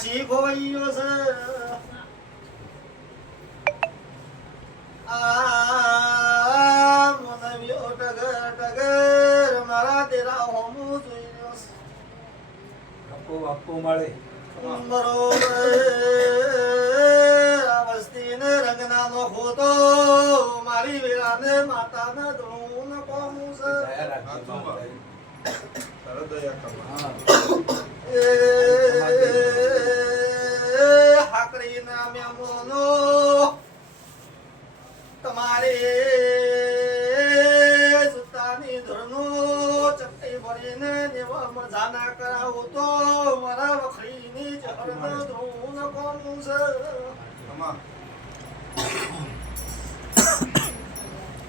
કાશી ખોવાયો છે આ મનવ્યો ટગર ટગર મારા તેરા હોમું જોઈ રહ્યો છે આપો મળે બરોબર આ વસ્તીને રંગનાનો ખોતો મારી વેરાને માતાના ધૂન કોમું છે હાકરી નામે મોનો તમારે સુતાની ધરનું ચપટી ભરીને દેવા મજા ના કરાવું તો મારા વખરીની ચહરનો ધૂન કોમું છે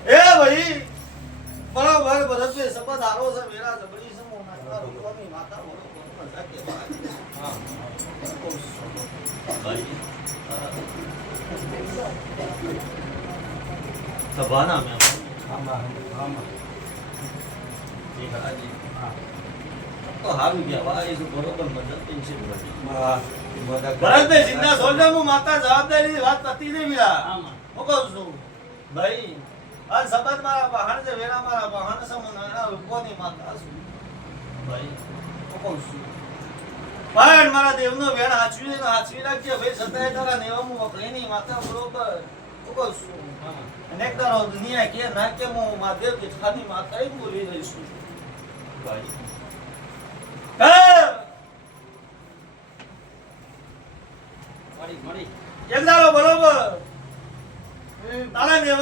એ ભાઈ બરાબર ભરતભાઈ શબ્દ આરો છે વેરા જબડી છે મોના રૂપની માતા બોલો મજા કે હા ભાઈ સભાના મે આમાં જી હાજી હા તો હારું ગયા ભાઈ તો બરોબર મજા ટેન્શન નથી હા ભરતભાઈ જિંદા સોલ્જર હું માતા જવાબદારી વાત પતી નહીં મિલા આમાં હું કહું છું ભાઈ આ સબત મારા બહાણ છે વેરા મારા બહાણ છે હું નાના રૂપોની માતા છું ભાઈ હું કહું છું પણ મારા દેવનો વેણ હાચવી રાખજે ભાઈ સદાય તારા નેવામાં વખરીની માતા બરોબર હું કહું છું અનેક તારો દુનિયા કે ના કે હું મહાદેવ કે છાની માતા બોલી રહી છું ભાઈ મળી કેમ દારો બરોબર તારા દેવ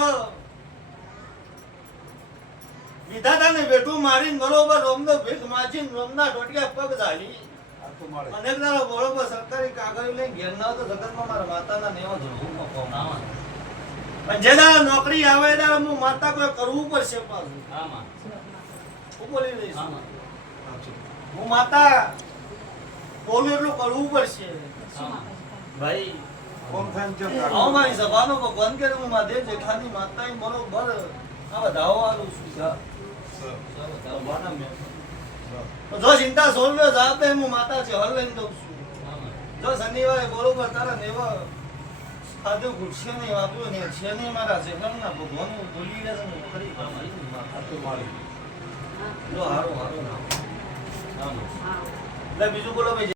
વિધાતાને બેઠું મારીને બરોબર રોમનો ભીખ માજીને રોમના ટોટિયા પગ ઝાલી અનેક દારો બરોબર સરકારી કાગળ લઈને ઘેર ના તો જગતમાં મારા માતાના નેવો જોવું મફવનાવા પણ જે દાડા નોકરી આવે દાડા હું માતા કોઈ કરવું પડશે પાછું આમાં હું બોલી રહી છું હું માતા બોલું એટલું કરવું પડશે ભાઈ મારી સભાનો ભગવાન કે હું મહાદેવ જેઠાની માતા બરોબર આ બધાઓ આલું છું જો ચિંતા સોલ્યો જાતે હું માતા છે હલ લઈને દઉં છું જો શનિવારે બરોબર તારા નેવા સાદું ખુરશી નહીં વાપર્યું ને છે નહીં મારા છે ના ભગવાન બોલી ગયા છે ખરી મારી માતા તો મારી જો હારો એટલે બીજું બોલો ભાઈ